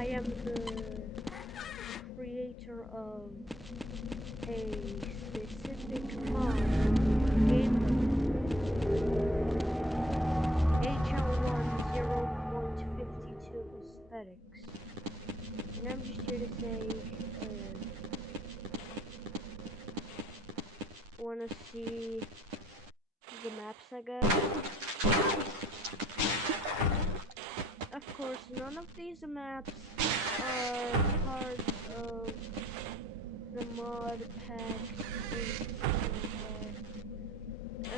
I am the creator of a specific mod game HL1 0.52 aesthetics. And I'm just here to say, wanna see the maps I got? Of course, none of these maps are part of the mod packs.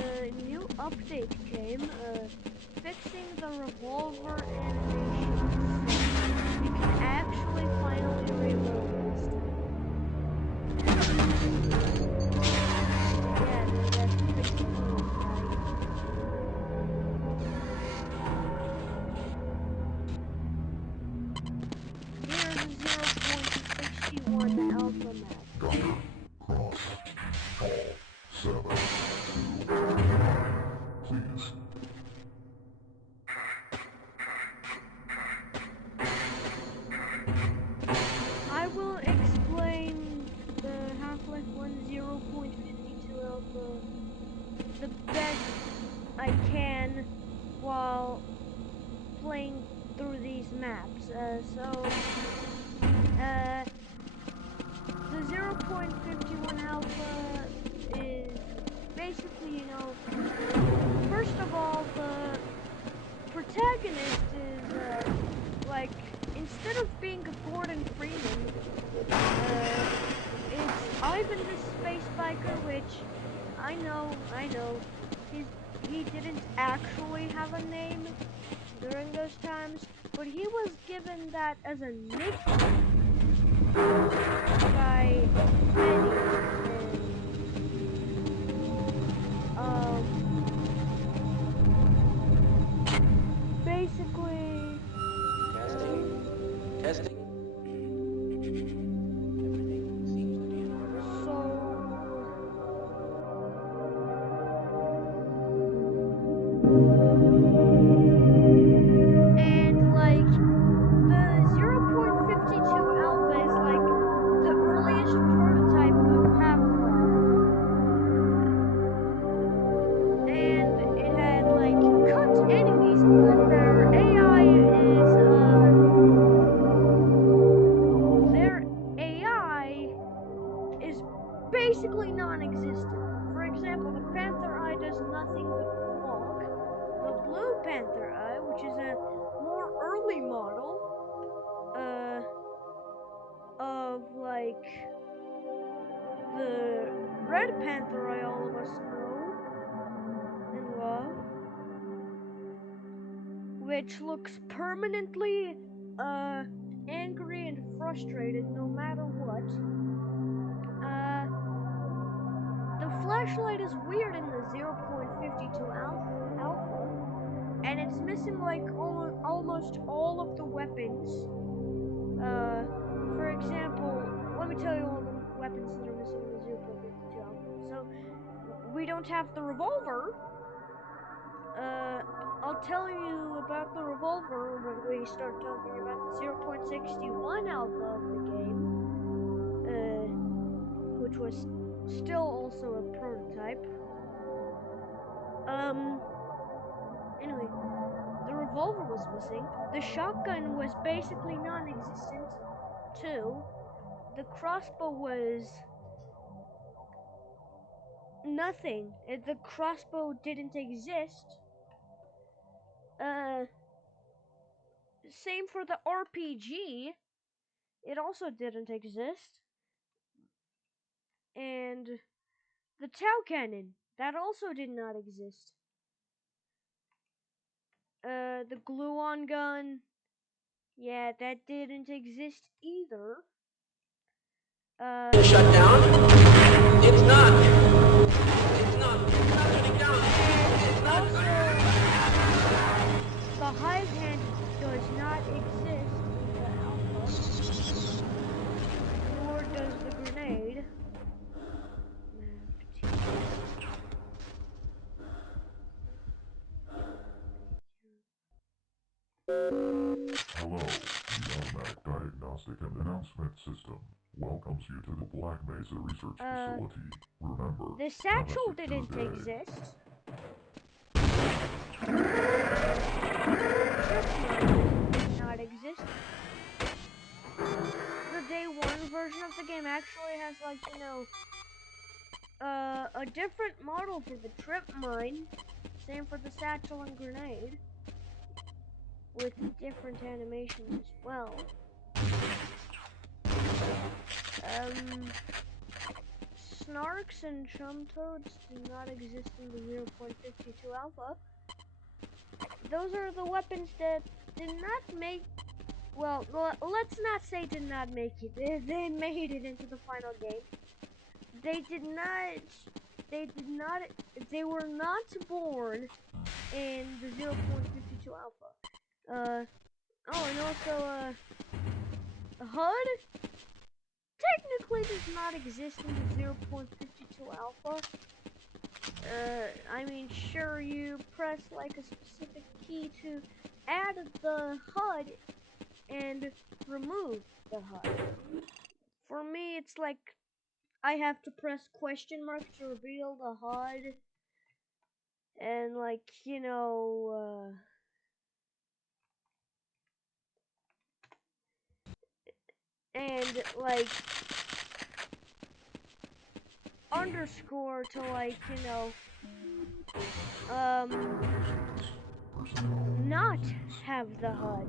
A new update came, fixing the revolver animation. You can actually finally reload this time. Yeah, that's pretty cool, right? Here's a 0.61 alpha map. Cross, call, 7, please. I will explain the Half-Life 1 0.52 alpha the best I can while playing through these maps. The 0.51 alpha is basically, first of all, the protagonist is, like, instead of being Gordon Freeman, it's Ivan the Space Biker, which I know, he didn't actually have a name during those times, but he was given that as a nickname by many, and basically, Testing. Everything seems to be in order. so and like the 0.52 alpha is like the earliest prototype of Half-Life, and it had like cut enemies, but their AI is basically non-existent. For example, the Panther Eye does nothing but walk. The Blue Panther Eye, which is a more early model of like the Red Panther Eye all of us know and love, which looks permanently angry and frustrated no matter what. The flashlight is weird in the 0.52 alpha, and it's missing like almost all of the weapons. For example, let me tell you all the weapons that are missing in the 0.52 alpha. So, we don't have the revolver. I'll tell you about the revolver when we start talking about the 0.61 alpha of the game, which was still also a prototype. Anyway, the revolver was missing. The shotgun was basically non-existent, too. The crossbow was nothing. The crossbow didn't exist. Same for the RPG. It also didn't exist. And the Tau cannon, that also did not exist. The glue-on gun, yeah, that didn't exist either. Shut down? It's not. It's not shutting down. It's not. The hive hand does not exist in the alpha, nor does the grenade. Hello, the automatic diagnostic and announcement system welcomes you to the Black Mesa Research Facility. Remember, The have a satchel secure didn't day. exist. Did not exist. The day one version of the game actually has, like, you know, a different model for the trip mine. Same for the satchel and grenade. With different animations as well. Snarks and chum toads do not exist in the 0.52 alpha. Those are the weapons that did not make, well, let's not say did not make it. They made it into the final game. They were not born in the 0.52 alpha. And also, HUD technically does not exist in the 0.52 alpha. I mean, sure, you press like a specific key to add the HUD and remove the HUD. For me, it's like I have to press question mark to reveal the HUD, and like, you know, and like underscore to, like, you know, not have the HUD.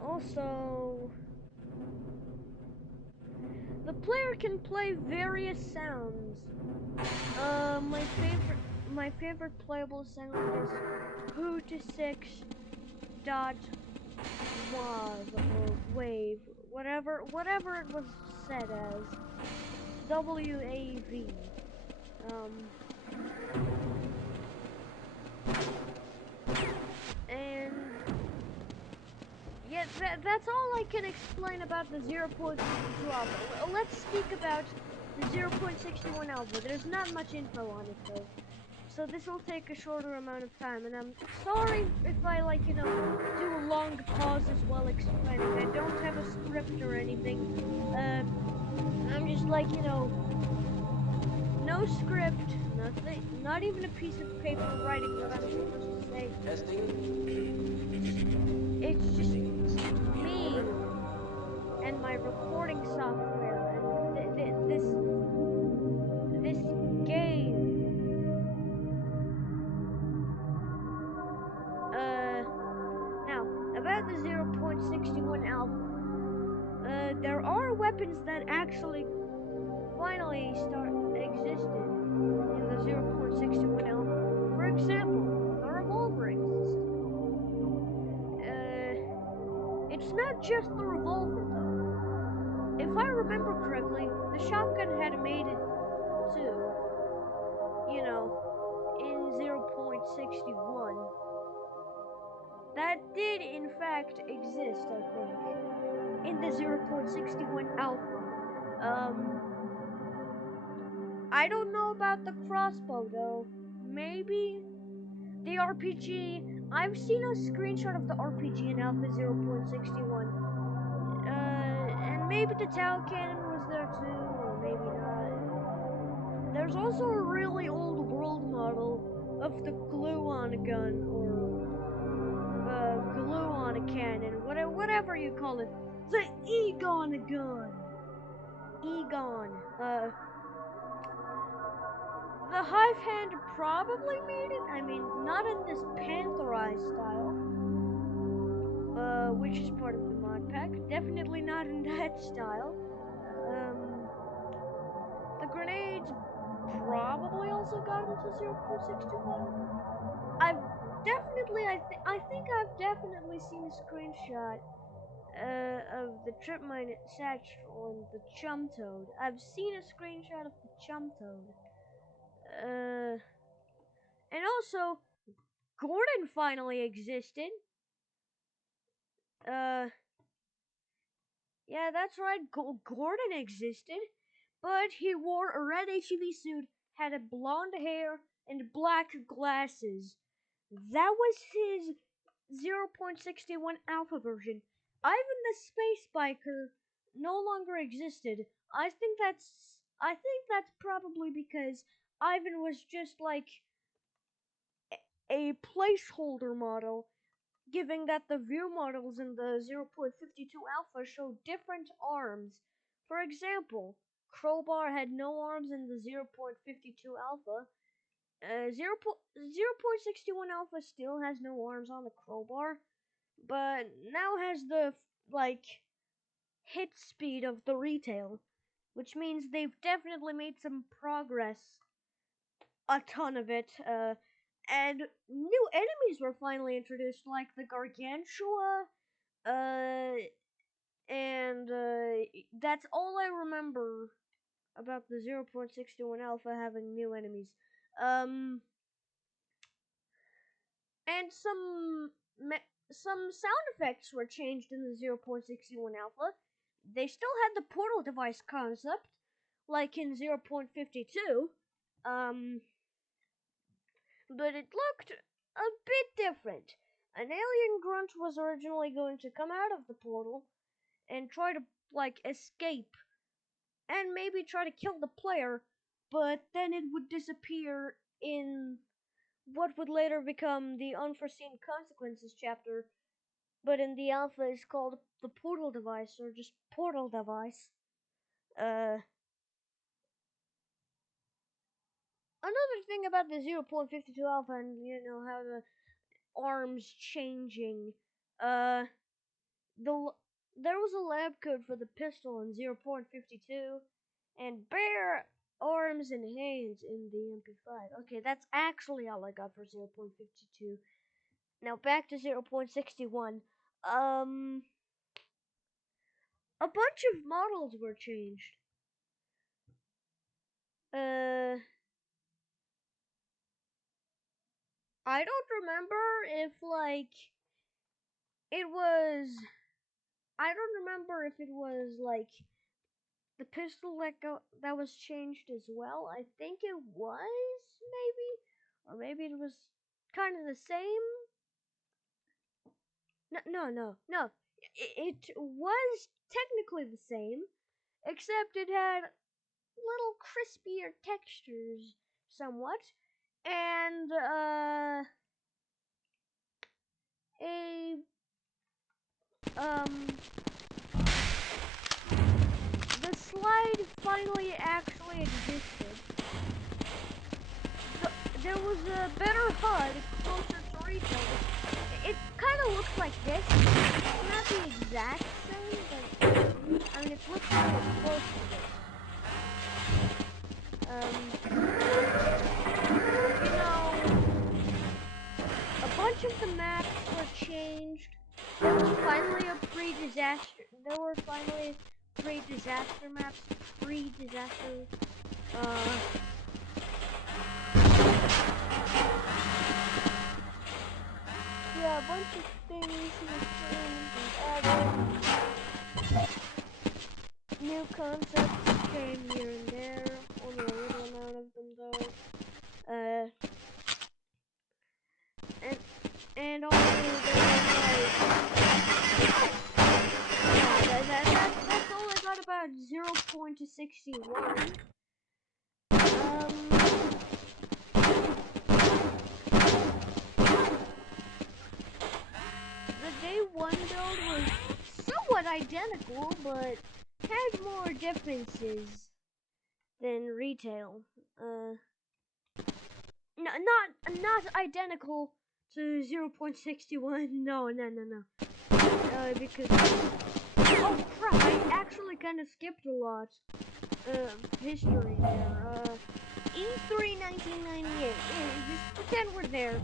Also, the player can play various sounds. My favorite playable sound is Hoot6 dot wav or wave, whatever it was said as, WAV. And yeah, that's all I can explain about the 0.62 alpha. Let's speak about the 0.61 alpha. There's not much info on it though, so this will take a shorter amount of time, and I'm sorry if I, like, you know, do long pauses while explaining. I don't have a script or anything. I'm just like, you know, no script, nothing, not even a piece of paper writing what I'm supposed to say. Testing. It's just me and my recording software and this game. Now about the 0.61 alpha. There are weapons that actually finally existed in the 0.61 alpha. For example, the revolver exists. It's not just the revolver though. If I remember correctly, the shotgun had made it too. You know, in 0.61. That did in fact exist, I think, in the 0.61 alpha. I don't know about the crossbow though. Maybe the RPG. I've seen a screenshot of the RPG in Alpha 0.61. And maybe the Tau cannon was there too, or maybe not. There's also a really old world model of the glue on a gun, or glue on a cannon, whatever you call it. The Egon gun. Egon. The Hive Hand probably made it. I mean, not in this Pantherized style, which is part of the mod pack. Definitely not in that style. The grenades probably also got into 0.61. I think I've definitely seen a screenshot of the Trip Mine Satchel and the Chum Toad. I've seen a screenshot of the Chum Toad. And also, Gordon finally existed. Yeah, that's right, Gordon existed. But he wore a red HEV suit, had a blonde hair, and black glasses. That was his 0.61 alpha version. Ivan the Space Biker no longer existed. I think that's probably because Ivan was just like a placeholder model, given that the view models in the 0.52 alpha show different arms. For example, Crowbar had no arms in the 0.52 alpha. 0.61 alpha still has no arms on the Crowbar, but now has the hit speed of the Retail, which means they've definitely made some progress, a ton of it. And new enemies were finally introduced, like the Gargantua, and that's all I remember about the 0.61 alpha having new enemies. And some sound effects were changed in the 0.61 alpha. They still had the portal device concept, like in 0.52, but it looked a bit different. An alien grunt was originally going to come out of the portal and try to, escape and maybe try to kill the player, but then it would disappear in what would later become the Unforeseen Consequences chapter, but in the alpha is called the portal device, or just portal device. Another thing about the 0.52 alpha and, how the arms changing, there was a lab code for the pistol in 0.52, and bare arms and hands in the MP5. Okay, that's actually all I got for 0.52. Now back to 0.61. A bunch of models were changed. I don't remember if it was. I don't remember if it was the pistol that was changed as well. I think it was, maybe, or maybe it was kind of the same. No. It was technically the same, except it had little crispier textures, somewhat, and the slide finally actually existed. There was a better HUD closer to Retail. It kind of looks like this. It's not the exact same, but I mean, it looks kind of close to this. A bunch of the maps were changed. There were finally pre-disaster maps. Pre-disaster. Yeah, a bunch of things were changed and added. New concepts came here and there. Only a little amount of them, though. And also there was that's all I got about 0.61. The day one build was somewhat identical, but had more differences than Retail. Not identical to 0.61. No. Because oh crap, I actually kind of skipped a lot of history there. E3 1998. Just pretend we're there.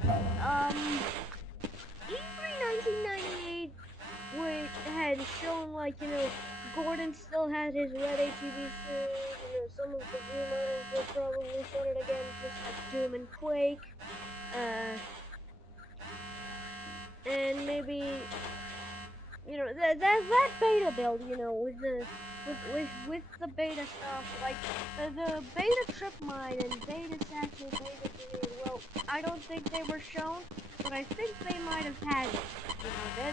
E3 1998 had shown Gordon still had his red ATV suit. Some of the View models were probably centered again, just like Doom and Quake. And maybe you know, that beta build, you know, with the beta stuff, like the beta trip mine and beta satchel, beta grenade. Well, I don't think they were shown, but I think they might have had it. You know, they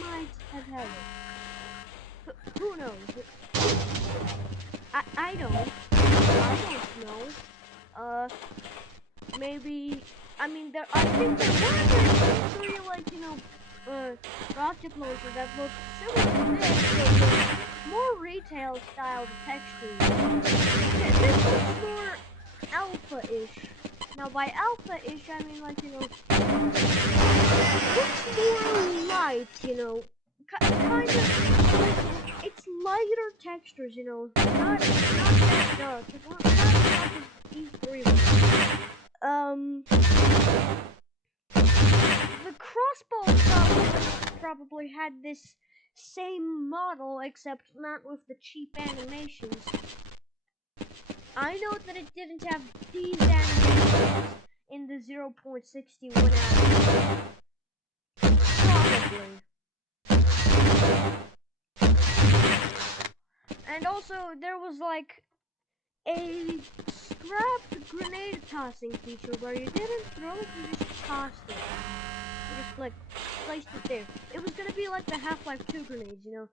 might have had it. Who knows? I don't know. Maybe. I mean, I think there was actually like, you know, rocket launcher that looked similar to this, but with more retail style textures. This looks more alpha-ish. Now by alpha-ish, I mean like, you know, looks more light, you know, kind of. It's lighter textures, you know, not that dark. It's not as E3 was. The crossbow probably had this same model, except not with the cheap animations. I know that it didn't have these animations in the 0.61 average. Probably. And also, there was like a scrapped grenade tossing feature where you didn't throw it, you just tossed it. You just like placed it there. It was gonna be like the Half-Life 2 grenades, you know.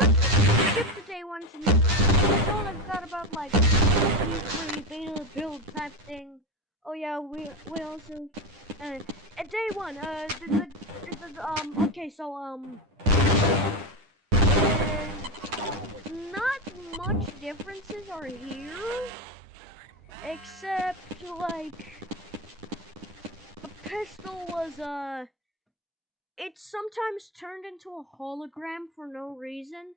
Let's just skip to day one since that's all I've got about like E3 beta build type thing. Oh yeah, we also at day one, okay, so not much differences are here, except like the pistol was it sometimes turned into a hologram for no reason.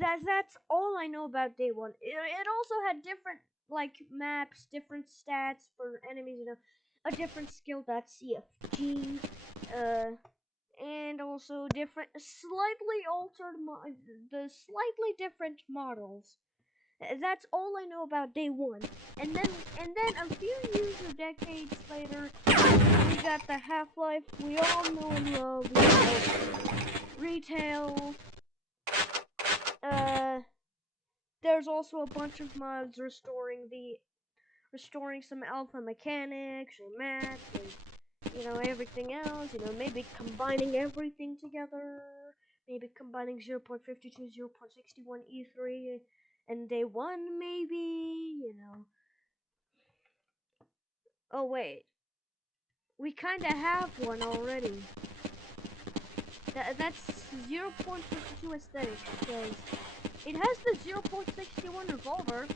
That's all I know about day one. It also had different like maps, different stats for enemies, you know, a different skill, that's CFG, and also different, slightly altered, the slightly different models. That's all I know about day one. And then a few years or decades later, we got the Half-Life we all know and love. You know, retail. There's also a bunch of mods restoring some alpha mechanics and maps and, you know, everything else. You know, maybe combining everything together. Maybe combining 0.52, 0.61, E3, and day one, maybe. You know. Oh wait, we kind of have one already. That's 0.52 aesthetic, because it has the 0.61 revolver.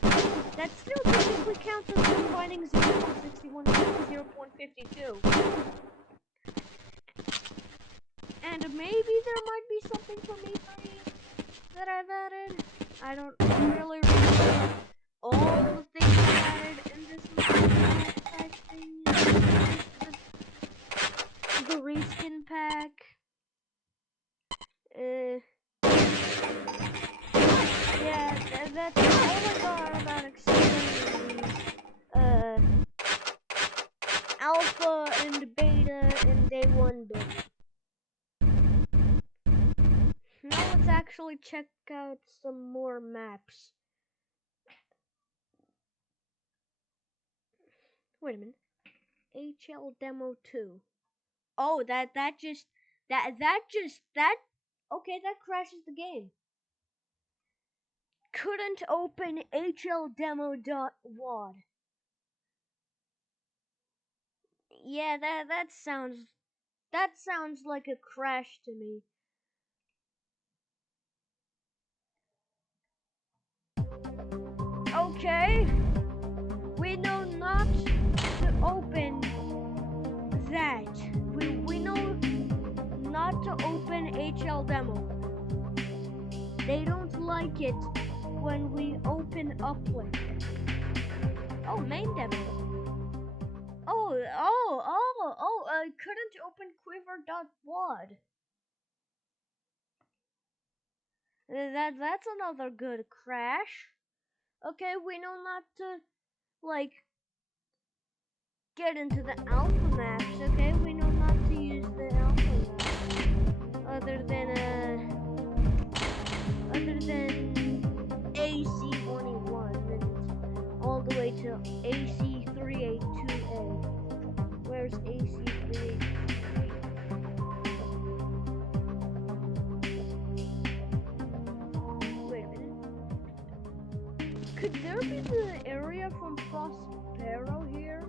That still technically counts as combining 0.61 and 0.52. And maybe there might be something from E3 that I've added. I don't really remember all the things I've added in this pack thing. The reskin pack. Yeah, that's all I got about explaining the alpha and beta and day one build. Now let's actually check out some more maps. Wait a minute. HL Demo 2. Oh, that okay, that crashes the game. Couldn't open HLDemo.wad. Yeah, that sounds like a crash to me. Okay. We know not to open that. We know not to open HL Demo. They don't like it when we open uplink. Oh, main demo. I couldn't open quiver.wad. That's another good crash. Okay, we know not to, like, get into the alpha maps, okay? We know not other than AC-21 and all the way to AC-382A. Where's AC-382? Wait a minute. Could there be the area from Prospero here?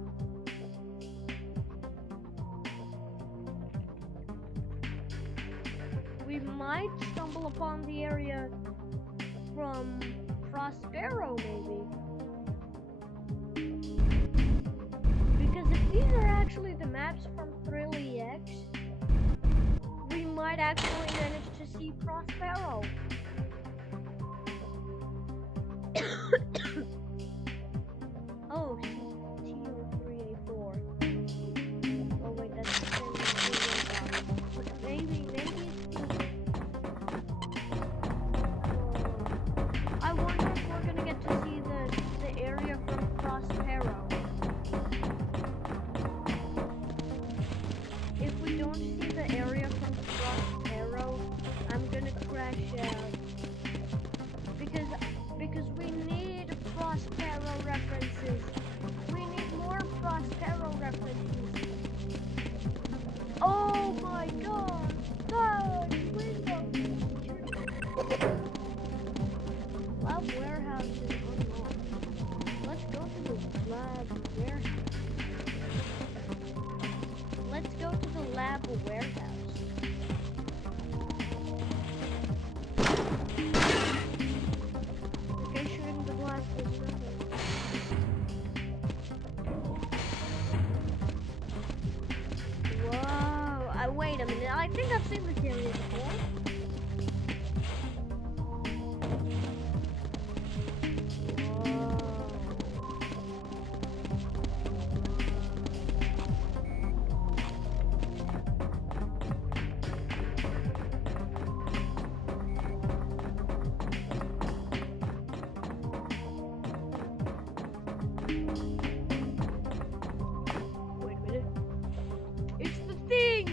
We might stumble upon the area from Prospero, maybe. Because if these are actually the maps from Thrill EX, we might actually manage to see Prospero. Oh, TO3A4. Oh wait, that's the same as but maybe it's I wonder if we're gonna get to see the area from Prospero. If we don't see the area from Prospero, I'm gonna crash out. Because we need Prospero references. We need more Prospero references. Oh my god! God, window! Lab warehouse is unlocked. Let's go to the lab warehouse. Let's go to the lab warehouse. Okay, shooting the glass is perfect. Whoa! Wait a minute. I think I've seen this area before. Wait a minute. It's the thing!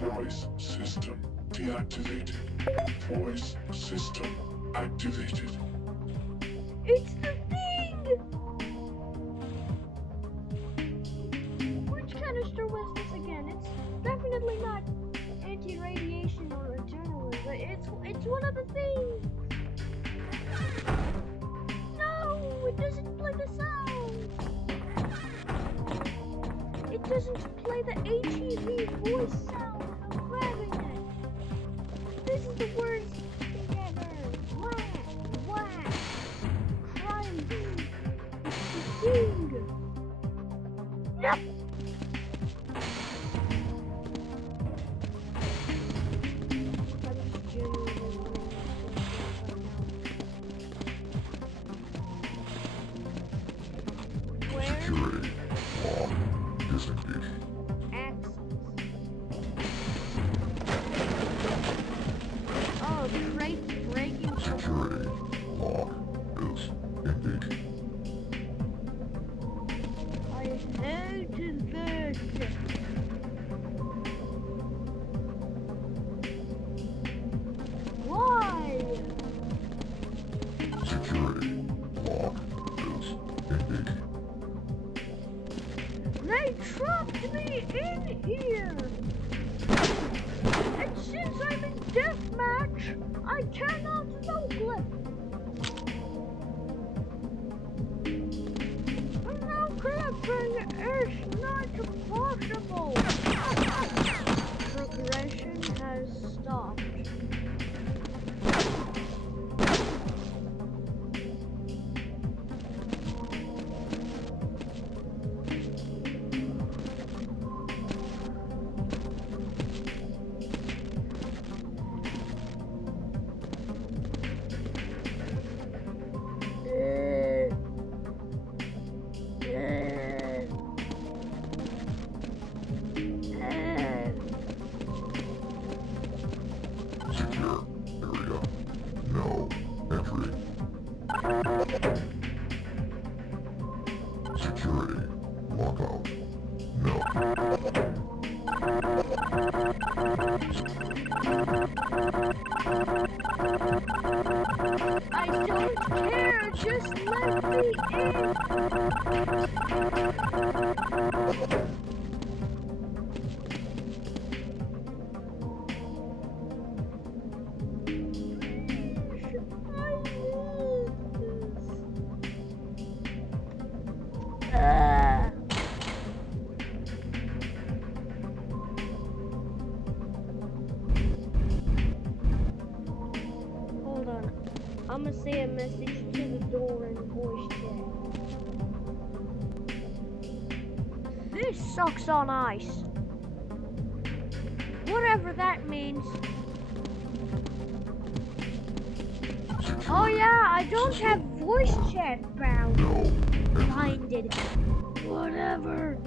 Voice system deactivated. Voice system activated. It's the thing! Which canister was this again? It's definitely not anti-radiation or adrenaline, but it's one of the things! No! It doesn't play the sound! It doesn't play the HEV voice sound! I'm grabbing it! This is the worst thing ever! Whack! Whack! Crime scene! It's the thing! Nope! I'm just genuinely wondering what's going on. Where? Security. Lock. Disengage. Access. Oh, the crate's breaking. Security. Lock is engaged. I hate this. Why? Security. Lock is engaged. They trapped me in here. And since I'm in deathmatch, I cannot no-clip. No-clipping is not possible. Progression has stopped. Secure area. No entry. Security. Lockout. No. I don't care, just let me in. Hold on. I'm gonna say a message to the door in voice chat. This sucks on ice. Whatever that means. Oh yeah, I don't have voice chat bound. No. Blinded. Whatever.